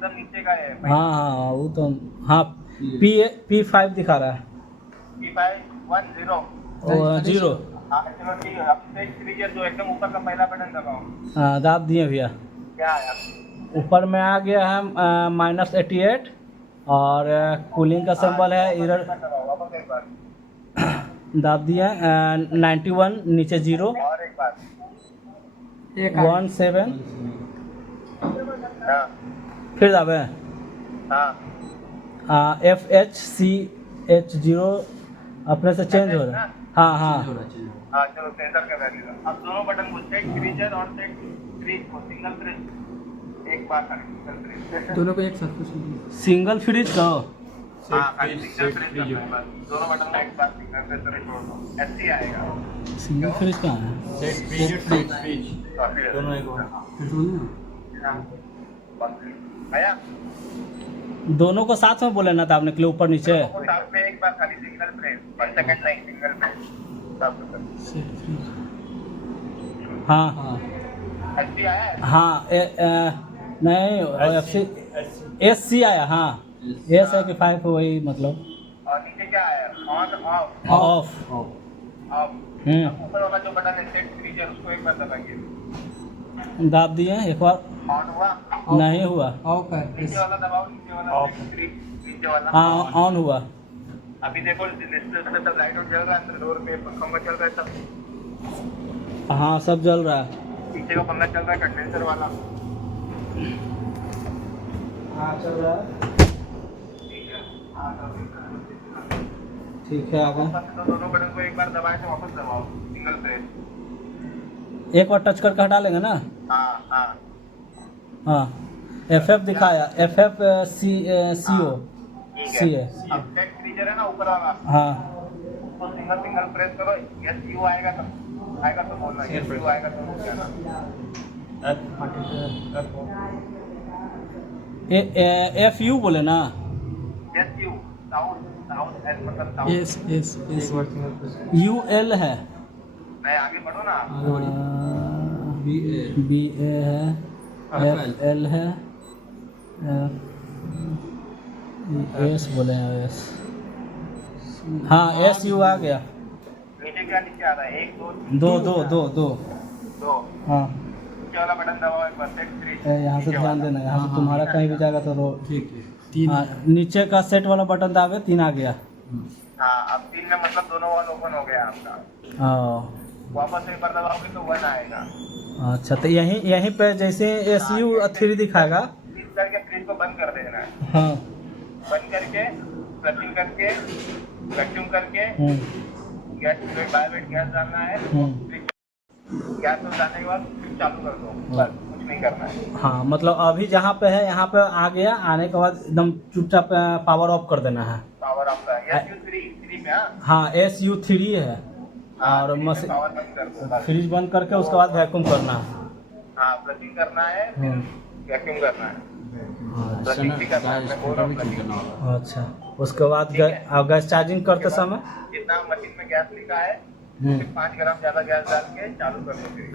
एकदम नीचे का है। हाँ हाँ वो तो हाँ P5 दिखा रहा है। P510 और 0। हाँ चलो ठीक है। अब सेट फ्रीजर जो एकदम ऊपर का पहला बटन दबाओ। हाँ दाब दिए भैया। क्या आया? ऊपर में आ गया है -88 और कूलिंग का सिंबल है वापस इधर। एक बार दबाओ, वापस एक बार दाब दिया 91 नीचे 0 और एक बार। 17 हाँ फिर दाबे हाँ FHCH0 अपने से चेंज हो रहा है। हाँ हाँ हाँ चलो सेंटर का वैल्यू। अब दोनों बटन को सेट फ्रीजर और सेट फ्रीज को सिंगल प्रेस एक बार करें। सिंगल प्रेस दोनों को एक साथ कुछ नहीं। सिंगल फ्रिज का हो। हाँ खाली सिंगल प्रेस करना है बस। दोनों बटन को एक बार सिंगल प्रेस करके छोड़ दो, ऐसे ही आएगा। सिंगल फ्रिज कहाँ है? काफी दोनों एक बार। फिर बोलना आया। दोनों को साथ में बोले ना था आपने के लिए ऊपर नीचे। दोनों को साथ में एक बार खाली सिंगल प्रेस, 1 सेकंड नहीं, सिंगल प्रेस साफ कर। हाँ ऐसे ही आया है। हाँ नहीं SC आया। हाँ S है कि 5 वही मतलब और नीचे क्या आया? On off of. ऑफ। ऊपर वाला जो बटन है सेट फ्रीजर उसको एक बार दबाइए। दाब दिए एक बार। ऑन हुआ? नहीं हुआ। ऑफ है। नीचे वाला दबाओ, नीचे वाला नीचे वाला हाँ ऑन हुआ। अभी देखो डिस्प्ले पे सब लाइट जल रहा है, अंदर डोर पे पंखा चल रहा है सब। हाँ सब जल रहा है। पीछे का पंखा चल रहा है कंडेंसर वाला। हाँ चल रहा है। ठीक है। हाँ ठीक है आगे। वापस तो दोनों बटन को एक बार दबाए तो वापस दबाओ सिंगल प्रेस। एक बार टच करके हटा लेंगे ना। हाँ हाँ हाँ FF दिखाया FFCO ठीक C है। है। अब सेट फ्रीजर है ना ऊपर वाला, हाँ उसको सिंगल सिंगल प्रेस करो। SU आएगा तो बोलना, SU आएगा तो बोल देना। FU बोले ना। SU साउथ साउथ एस मतलब south. Yes yes yes. UL है। नहीं आगे बढ़ो ना। आगे बढ़िए। BA है FL है S बोले हैं S। हाँ SU आ गया। नीचे क्या नीचे आ रहा है? 1 दो। 2 हाँ नीचे वाला बटन दबाओ एक बार सेट फ्रीज। यहाँ से ध्यान देना, यहाँ से तुम्हारा कहीं भी जाएगा तो रो। ठीक है। 3 हाँ नीचे का सेट वाला बटन दाबे 3 आ गया। हाँ अब 3 में मतलब दोनों वाल ओपन हो गया आपका। हाँ वापस एक बार दबाओगे तो 1 आएगा। अच्छा तो यहीं पे जैसे SU 3 दिखाएगा। इस करके फ्रिज को बंद कर देना है। हाँ बंद करके फ्लशिंग करके वैक्यूम करके गैस बायोवेट गैस डालना है। गैस में डालने के बाद फ्रिज चालू कर दो, बस कुछ नहीं करना है। हाँ मतलब अभी जहाँ पे है यहाँ पे आ गया, आने के बाद एकदम चुपचाप पावर ऑफ कर देना है। पावर ऑफ का SU3 में। हाँ SU3 है और मशीन पावर बंद कर दो बस। फ्रिज बंद करके उसके बाद वैक्यूम करना है। हाँ फ्लशिंग करना है, वैक्यूम करना है। फ्लशिंग भी करना है, मैं बोल रहा हूँ फ्लशिंग। अच्छा उसके बाद गैस चार्जिंग करते समय जितना मशीन में गैस लिखा है 5 ग्राम ज्यादा गैस डाल के चालू कर दो फ्रिज।